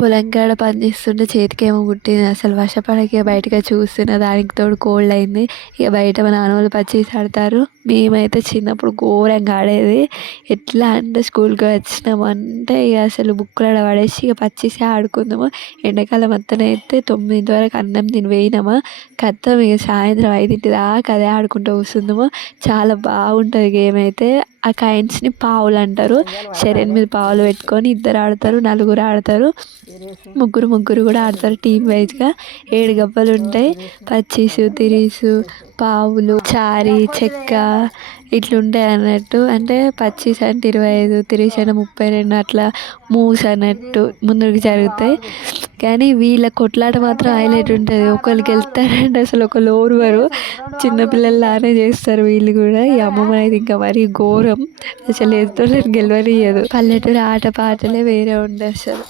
పొలం కాడ పని చేస్తుంటే చేతికేమో కుట్టింది. అసలు వశపడక బయటకి చూస్తున్న, దానికి తోడు కోల్డ్ అయింది. ఇక బయట మా నాన్న వాళ్ళు పచ్చీస్ ఆడతారు. మేమైతే చిన్నప్పుడు ఘోరంగా ఆడేది. ఎట్లా అంటే స్కూల్కి వచ్చినామంటే ఇక అసలు బుక్కులు ఆడ పడేసి ఇక పచ్చీసే ఆడుకుందాము. ఎండాకాలం అయితే 9 వరకు అన్నం తిని పోయినామా ఖతం ఇక సాయంత్రం 5 దాకా అదే ఆడుకుంటూ కూర్చుందాము. చాలా బాగుంటుంది గేమ్ అయితే. ఆ కాయిన్స్ని పావులు అంటారు. శరీరం మీద పావులు పెట్టుకొని ఇద్దరు ఆడతారు, నలుగురు ఆడతారు, ముగ్గురు కూడా ఆడతారు టీమ్ వైజ్గా. 7 గవ్వలు ఉంటాయి. పచ్చీసు, తిరీసు, పావులు, చారి, చెక్క ఇట్లుంటాయి అన్నట్టు. అంటే పచ్చీస్ అంటే 25, తిరీస్ అంటే 32 అట్లా మూవ్స్ అన్నట్టు ముందుకు జరుగుతాయి. కానీ వీళ్ళ కొట్లాట మాత్రం హైలైట్ ఉంటుంది. ఒకళ్ళు గెలుస్తారంటే అసలు ఒకళ్ళు ఓర్వరు. చిన్నపిల్లల్లానే చేస్తారు వీళ్ళు కూడా. ఈ అమ్మమ్మ అయితే ఇంకా మరీ ఘోరం, అసలు ఎదుటోళ్ళని గెలవనియ్యదు. పల్లెటూరు ఆట పాటలే వేరే ఉండే అసలు.